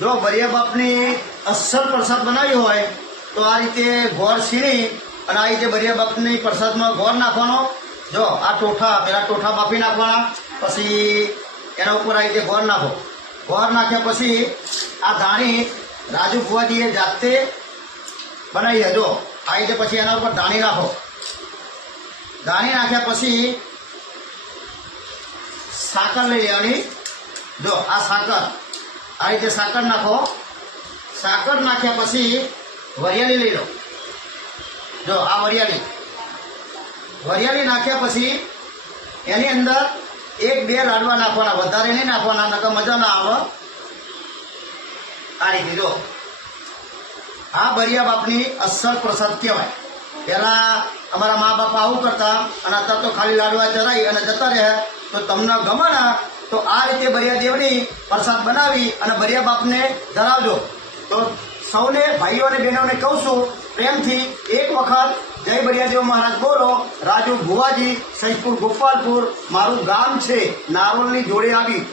જો બરિયા બાપની અસલ પ્રસાદ બનાવ્યો હોય, તો આ રીતે ગોળ છીણી અને આ રીતે બરિયા બાપની પ્રસાદમાં ગોળ નાખવાનો. જો આ ટોઠા, પેલા ટોઠા બાફી નાખવાના, પછી એના ઉપર આ રીતે ગોળ નાખો. ગોળ નાખ્યા પછી આ ધાણી રાજુ ભુવાજીએ જાતે બનાવી દેજો. આ રીતે પછી એના ઉપર ધાણી નાખો. ધાણી નાખ્યા પછી સાકર લઈ લેવાની. જો આ સાકર આ રીતે સાકર નાખો. સાકર નાખ્યા પછી વરિયાળી લઈ લો. જો, આ વરિયાળી. વરિયાળી નાખ્યા પછી એની અંદર એક, બે લાડવા નાખવાના, વધારે નહીં નાખવાના, નકર મજા ના આવે. આ રીતે, જો. આ બરિયા બાપની અસર પ્રસાદ કહેવાય. પહેલા અમારા મા બાપા આવું કરતા અને અત્યારે તો ખાલી લાડવા ચરાઈ અને જતા રહે. તો તમને ગમે ને તો આ રીતે બરિયા દેવની પ્રસાદ બનાવી અને બરિયા બાપને ધરાવજો. તો સૌને, ભાઈઓ અને બહેનોને કહું છું, પ્રેમથી એક વખત જય બરિયાદેવ મહારાજ બોલો, રાજુ ભુવાજી સૈદપુર ગોપાલપુર, મારું ગામ છે, નારોલની જોડે આવી.